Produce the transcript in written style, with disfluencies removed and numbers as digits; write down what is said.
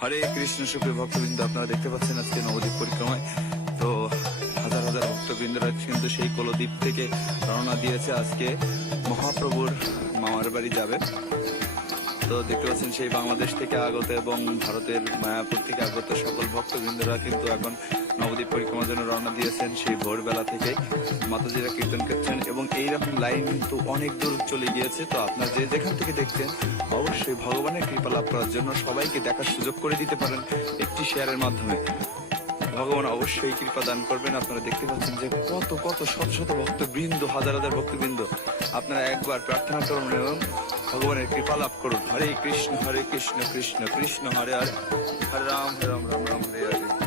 হরে কৃষ্ণ। সুপ্রিয় ভক্তবৃন্দ, আপনারা দেখতে পাচ্ছেন আজকে নবদ্বীপ পরিক্রমায় তো হাজার হাজার ভক্তবৃন্দরা কিন্তু সেই কোলদ্বীপ থেকে রওনা দিয়েছে আজকে মহাপ্রভুর মামার বাড়ি যাবে। তো দেখতে পাচ্ছেন সেই বাংলাদেশ থেকে আগত এবং ভারতের মায়াপুর থেকে আগত সকল ভক্তবৃন্দরা কিন্তু এখন নবদ্বীপ পরিক্রমার জন্য রওনা দিয়েছেন সেই ভোরবেলা থেকে। মাতাজিরা কীর্তন করছেন এবং এইরকম লাইন কিন্তু অনেক দূর চলে গিয়েছে। তো আপনার যে যেখান থেকে দেখছেন অবশ্যই ভগবানের কৃপা লাভ করার জন্য সবাইকে দেখার সুযোগ করে দিতে পারেন একটি শেয়ারের মাধ্যমে। ভগবান অবশ্যই কৃপা দান করবেন। আপনারা দেখতে পাচ্ছেন যে কত কত শত শত ভক্তবৃন্দ, হাজার হাজার ভক্তবৃন্দ। আপনারা একবার প্রার্থনা করুন এবং ভগবানের কৃপা লাভ করুন। হরে কৃষ্ণ কৃষ্ণ কৃষ্ণ হরে হরে, হরে রাম রাম রাম হরে হরে।